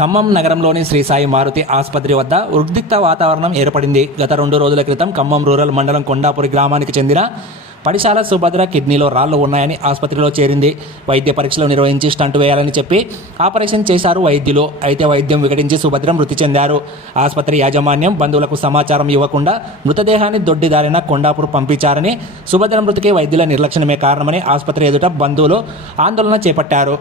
ఖమ్మం నగరంలోని శ్రీ సాయి మారుతి ఆసుపత్రి వద్ద ఉద్రిక్త వాతావరణం ఏర్పడింది. గత 2 రోజుల క్రితం ఖమ్మం రూరల్ మండలం కొండాపురి గ్రామానికి చెందిన పడిశాల సుభద్ర కిడ్నీలో రాళ్లు ఉన్నాయని ఆసుపత్రిలో చేరింది. వైద్య పరీక్షలు నిర్వహించి స్టంట్ వేయాలని చెప్పి ఆపరేషన్ చేశారు వైద్యులు. అయితే వైద్యం వికటించి సుభద్ర మృతి చెందారు. ఆసుపత్రి యాజమాన్యం బంధువులకు సమాచారం ఇవ్వకుండా మృతదేహాన్ని దొడ్డిదారిన కొండాపూర్ పంపించారని, సుభద్ర మృతికి వైద్యుల నిర్లక్ష్యమే కారణమని ఆసుపత్రి ఎదుట బంధువులు ఆందోళన చేపట్టారు.